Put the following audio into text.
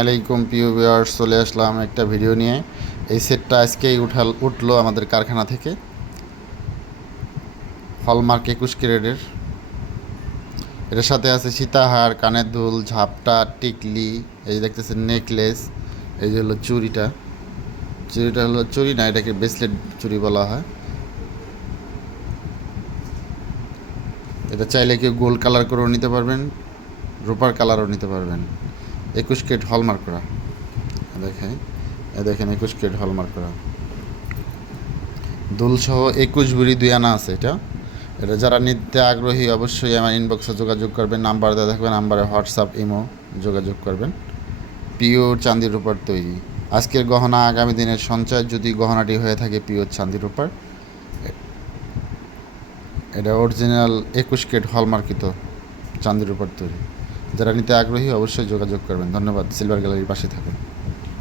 আলাইকুম, প্রিয় ভিউয়ার্স, চলে আসলাম একটা ভিডিও নিয়ে। এই সেটটা আজকেই উঠাল উঠল আমাদের কারখানা থেকে। হলমার্ক একুশ ক্যারেটের। এটার সাথে আছে সীতাহার, কানের দুল, ঝাপটা, টিকলি, এই যে দেখতেছেন নেকলেস এই যে হলো চুড়িটা। চুড়িটা হলো চুড়ি না, এটাকে ব্রেসলেট চুড়ি বলা হয়। এটা চাইলে কেউ গোল্ড কালার করেও নিতে পারবেন, রূপার কালারও নিতে পারবেন। একুশ কেট হলমার্ক করা। দেখেন দেখেন একুশ কেট হলমার্ক করা। দুলসহ একুশ বুড়ি দুই আনা আছে এটা। এটা যারা নিতে আগ্রহী অবশ্যই আমার ইনবক্সে যোগাযোগ করবেন, নাম্বার দেওয়া থাকবে, নাম্বারে হোয়াটসঅ্যাপ, ইমো যোগাযোগ করবেন। পিওর চান্দির উপর তৈরি। আজকের গহনা আগামী দিনের সঞ্চয়, যদি গহনাটি হয়ে থাকে পিওর চান্দির উপর এটা অরিজিনাল একুশ কেট হলমার্কিত চান্দির উপর তৈরি। যারা নিতে আগ্রহী অবশ্যই যোগাযোগ করবেন। ধন্যবাদ। সিলভার গ্যালারির পাশে থাকুন।